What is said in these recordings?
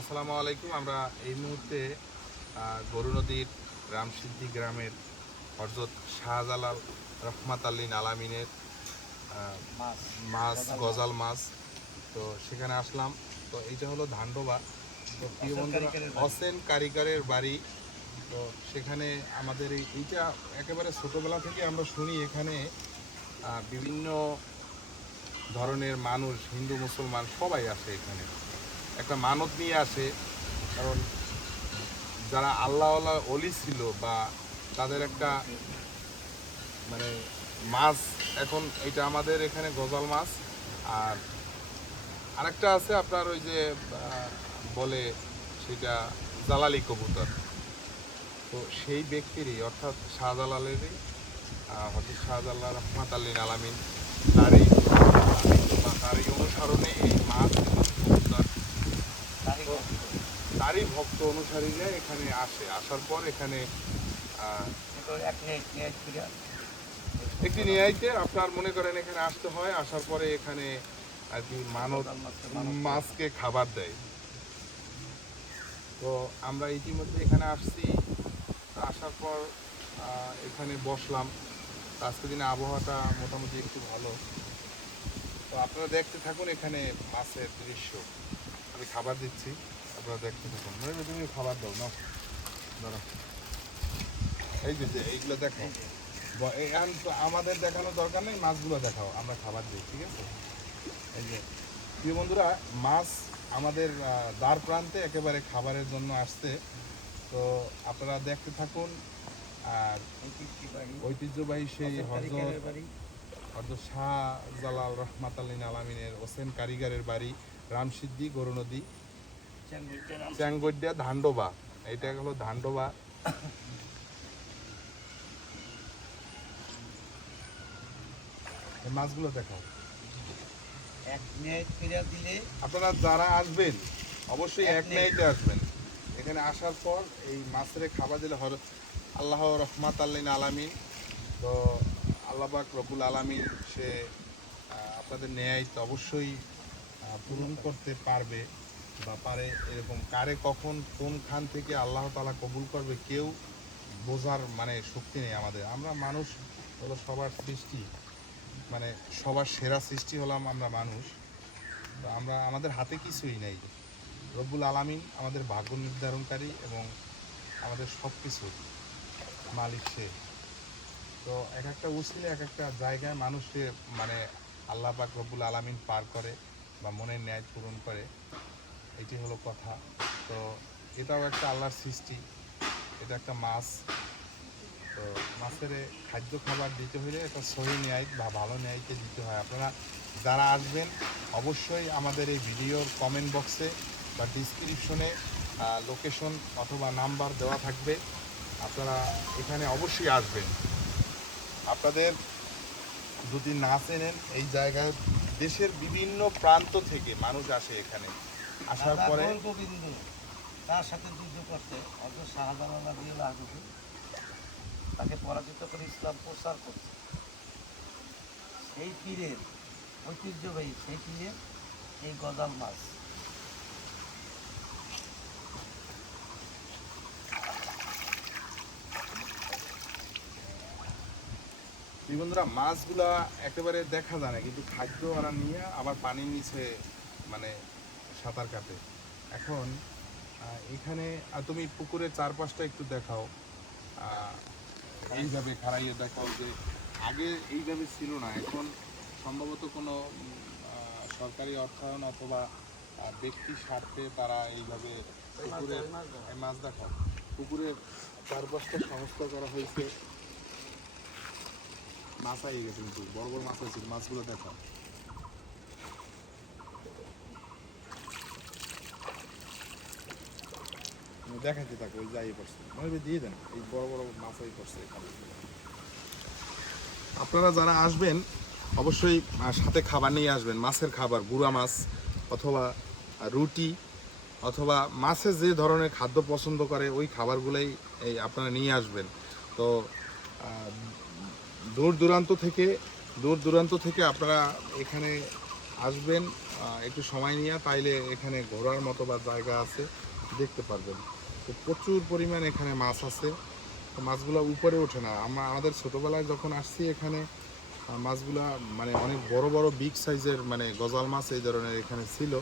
আসসালামু আলাইকুম। আমরা এই মুহূর্তে গরু নদীর রামসিদ্ধি গ্রামের হযরত শাহজালাল রহমাত আল্লিন আলামিনের মাছ গজাল মাছ, তো সেখানে আসলাম। তো এইটা হলো ধান্ডোবা। তো প্রিয় বন্ধুরা, হোসেন কারিগরের বাড়ি। তো সেখানে আমাদের এইটা একেবারে ছোটোবেলা থেকে আমরা শুনি এখানে বিভিন্ন ধরনের মানুষ, হিন্দু মুসলমান সবাই আসে এখানে, একটা মানত নিয়ে আসে। কারণ যারা আল্লাহওয়ালা অলি ছিল বা তাদের একটা মানে মাছ, এখন এটা আমাদের এখানে গজাল মাছ। আর আরেকটা আছে আপনার ওই যে বলে সেটা জালালি কবুতর। তো সেই ব্যক্তিরই অর্থাৎ শাহজালালেরই হযরত শাহজালাল রহমাত আল্লিন আলামিন তারই তারই অনুসরণে এই মাছ এবং কবুতর, তারই ভক্ত অনুসারীরা এখানে আসে। আসার পর এখানে একটি নিয়াইতে আপনার মনে করেন এখানে আসতে হয়। আসার পরে এখানে আর কি মানত মাছকে খাবার দেয়। তো আমরা ইতিমধ্যে এখানে আসছি। আসার পর এখানে বসলাম। আজকে দিনে আবহাওয়াটা মোটামুটি একটু ভালো। তো আপনারা দেখতে থাকুন এখানে মাছের দৃশ্য। আমি খাবার দিচ্ছি, আপনারা দেখতে থাকুন। তুমি খাবার দাও না, ধরো এই যে এইগুলো দেখো। এখন তো আমাদের দেখানোর দরকার নেই, মাছগুলো দেখাও, আমরা খাবার দিই, ঠিক আছে? এই যে প্রিয় বন্ধুরা, মাছ আমাদের দ্বার প্রান্তে একেবারে খাবারের জন্য আসছে। তো আপনারা দেখতে থাকুন। আর ঐতিহ্যবাহী সেই হযরত শাহজালাল রহমাত আল্লিন আলামিনের হোসেন কারিগরের বাড়ি রামসিদ্ধি গরু নদী চ্যাংগডিয়া ধান্ডোবা। এটা হলো ধান্ডোবা। মাছগুলো দেখাও। আপনারা যারা আসবেন অবশ্যই এক নাইটে আসবেন। এখানে আসার পর এই মাছের খাবার দিলে আল্লাহ রহমাত আল্লিন আলামিন, তো আল্লাহ পাক রব্বুল আলামিন সে আপনাদের ন্যায় তো অবশ্যই পূরণ করতে পারবে বা পারে। এরকম কারে কখন কোনখান থেকে আল্লাহ তাআলা কবুল করবে কেউ বোঝার মানে শক্তি নেই আমাদের। আমরা মানুষ হলো সবার সৃষ্টি, মানে সবার সেরা সৃষ্টি হলাম আমরা মানুষ। তো আমরা আমাদের হাতে কিছুই নেই। রব্বুল আলামিন আমাদের ভাগ্য নির্ধারণকারী এবং আমাদের সব কিছুর মালিক সে। তো এক একটা উসিলে এক একটা জায়গায় মানুষকে মানে আল্লাহ পাক রব্বুল আলামিন পার করে বা মনের ন্যায় পূরণ করে, এটি হলো কথা। তো এটাও একটা আল্লাহর সৃষ্টি, এটা একটা মাছ। তো মাছের খাদ্য খাবার দিতে হলে একটা সহি ন্যায় বা ভালো ন্যায়কে দিতে হয়। আপনারা যারা আসবেন অবশ্যই আমাদের এই ভিডিওর কমেন্ট বক্সে বা ডিসক্রিপশনে লোকেশন অথবা নাম্বার দেওয়া থাকবে। আপনারা এখানে অবশ্যই আসবেন। আপনাদের যদি না চেনেন এই জায়গায়, দেশের বিভিন্ন প্রান্ত থেকে মানুষ আসে এখানে। আসার পরে তার সাথে যুদ্ধ করতে হযরত শাহজালাল রাদিয়াল্লাহু আনহু তাকে পরাজিত করে ইসলাম প্রচার করতে, সেই পীরের ঐতিহ্যবাহী সেই পীরের এই গজাল মাছ। বন্ধুরা, মাছগুলা একেবারে দেখা যায় না, কিন্তু খাদ্য ওরা নিয়ে আবার পানির নিচে মানে সাঁতার কাটে। এখন এখানে তুমি পুকুরের চারপাশটা একটু দেখাও। এইভাবে খাড়াইয়ে দেখাও যে আগে এইভাবে ছিল না। এখন সম্ভবত কোনো সরকারি অর্থায়ন অথবা ব্যক্তির স্বার্থে তারা এইভাবে পুকুরের মাছ দেখাও, পুকুরের চারপাশটা সংস্কার করা হয়েছে। মাছ আই গেছে, কিন্তু বড় বড় মাছ আছে, মাছগুলো দেখা দেখাইতে থাকে। ওই যাই করছে মানে দিয়ে দেন, এই বড় বড় মাছ আই করছে এখানে। আপনারা যারা আসবেন অবশ্যই সাথে খাবার নিয়ে আসবেন, মাছের খাবার, গুঁড়া মাছ অথবা রুটি অথবা মাছের যে ধরনের খাদ্য পছন্দ করে ওই খাবারগুলোই এই আপনারা নিয়ে আসবেন। তো দূর দূরান্ত থেকে আপনারা এখানে আসবেন। একটু সময় নিয়ে তাইলে এখানে ঘোরার মতো বা জায়গা আছে, দেখতে পারবেন। তো প্রচুর পরিমাণ এখানে মাছ আছে। তো মাছগুলো উপরে ওঠে না। আমাদের ছোটোবেলায় যখন আসছি এখানে মাছগুলা মানে অনেক বড় বড় বিগ সাইজের মানে গজাল মাছ এই ধরনের এখানে ছিল,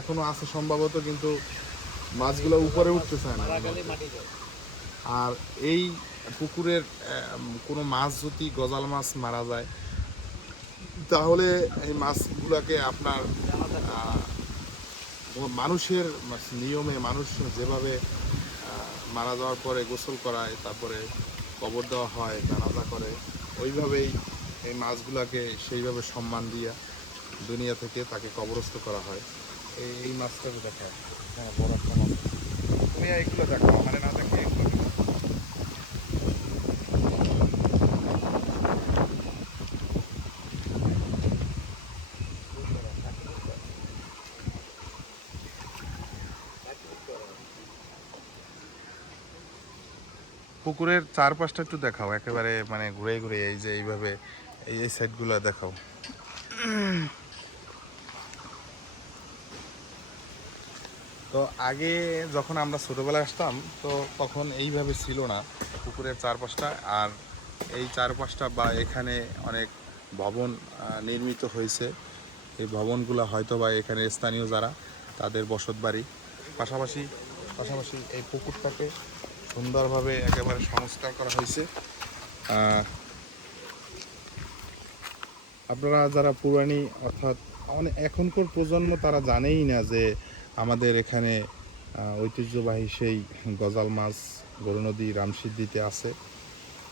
এখনও আছে সম্ভবত, কিন্তু মাছগুলো উপরে উঠতে চায় না। আর এই পুকুরের কোনো মাছ যদি গজাল মাছ মারা যায় তাহলে এই মাছগুলোকে আপনার মানুষের নিয়মে মানুষ যেভাবে মারা যাওয়ার পরে গোসল করায়, তারপরে কবর দেওয়া হয়, জানাজা করে, ওইভাবেই এই মাছগুলোকে সেইভাবে সম্মান দিয়া দুনিয়া থেকে তাকে কবরস্থ করা হয়। এই মাছটাকে দেখা, হ্যাঁ বড় একটা মাছ। তুমি এইগুলো দেখো, মানে না দেখে এগুলো দেখো। পুকুরের চারপাশটা একটু দেখাও, একেবারে মানে ঘুরে ঘুরে, এই যে এইভাবে এই সাইডগুলো দেখাও। তো আগে যখন আমরা ছোটোবেলায় আসতাম তো তখন এইভাবে ছিল না পুকুরের চারপাশটা। আর এই চারপাশটা বা এখানে অনেক ভবন নির্মিত হয়েছে। এই ভবনগুলো হয়তো বা এখানে স্থানীয় যারা তাদের বসত বাড়ি। পাশাপাশি পাশাপাশি এই পুকুরটাকে সুন্দরভাবে একেবারে সংস্কার করা হয়েছে। আপনারা যারা পুরানি অর্থাৎ এখনকার প্রজন্ম তারা জানেই না যে আমাদের এখানে ঐতিহ্যবাহী সেই গজাল মাছ গরু নদী রামসিদ্ধিতে আছে।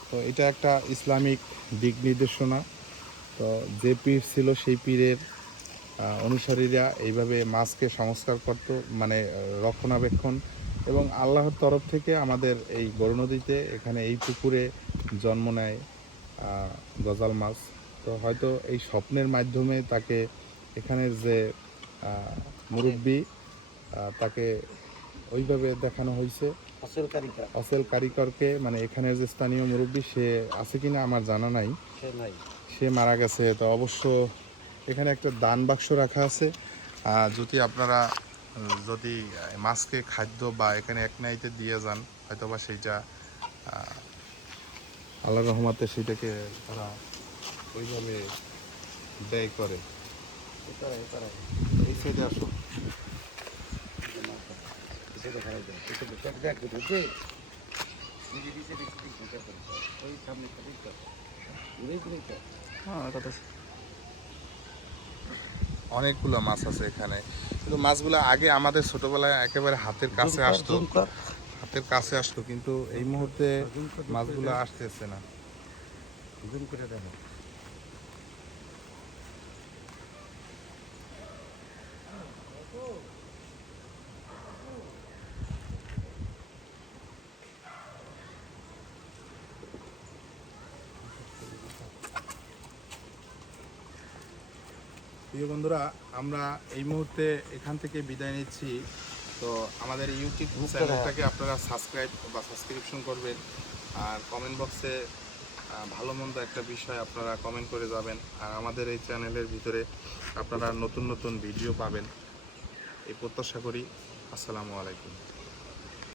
তো এটা একটা ইসলামিক দিক নির্দেশনা। তো যে পীর ছিল সেই পীরের অনুসারীরা এইভাবে মাছকে সংস্কার করত, মানে রক্ষণাবেক্ষণ, এবং আল্লাহর তরফ থেকে আমাদের এই গরু নদীতে এখানে এই পুকুরে জন্ম নেয় গজাল মাছ। তো হয়তো এই স্বপ্নের মাধ্যমে তাকে এখানের যে মুরব্বি তাকে ওইভাবে দেখানো হয়েছে। অসেল কারিগরকে, মানে এখানের যে স্থানীয় মুরব্বি সে আছে কিনা আমার জানা নাই, সে মারা গেছে। তো অবশ্য এখানে একটা দান বাক্স রাখা আছে। যদি আপনারা যদি মাছকে খাদ্য বা এখানে এক নাইতে দিয়ে যান, হয়তো বা সেইটা আল্লাহ রহমতে সেটাকে তারা ওইভাবে ব্যয় করে। এই সাইডে আসো। অনেকগুলো মাছ আছে এখানে, কিন্তু মাছগুলো আগে আমাদের ছোটবেলায় একেবারে হাতের কাছে আসতো, কিন্তু এই মুহূর্তে মাছগুলো আসতেছে না। প্রিয় বন্ধুরা, আমরা এই মুহূর্তে এখান থেকে বিদায় নিচ্ছি। তো আমাদের ইউটিউব চ্যানেলটাকে আপনারা সাবস্ক্রিপশন করবেন, আর কমেন্ট বক্সে ভালো মন্দ একটা বিষয় আপনারা কমেন্ট করে যাবেন। আর আমাদের এই চ্যানেলের ভিতরে আপনারা নতুন নতুন ভিডিও পাবেন, এই প্রত্যাশা করি। আসসালামু আলাইকুম।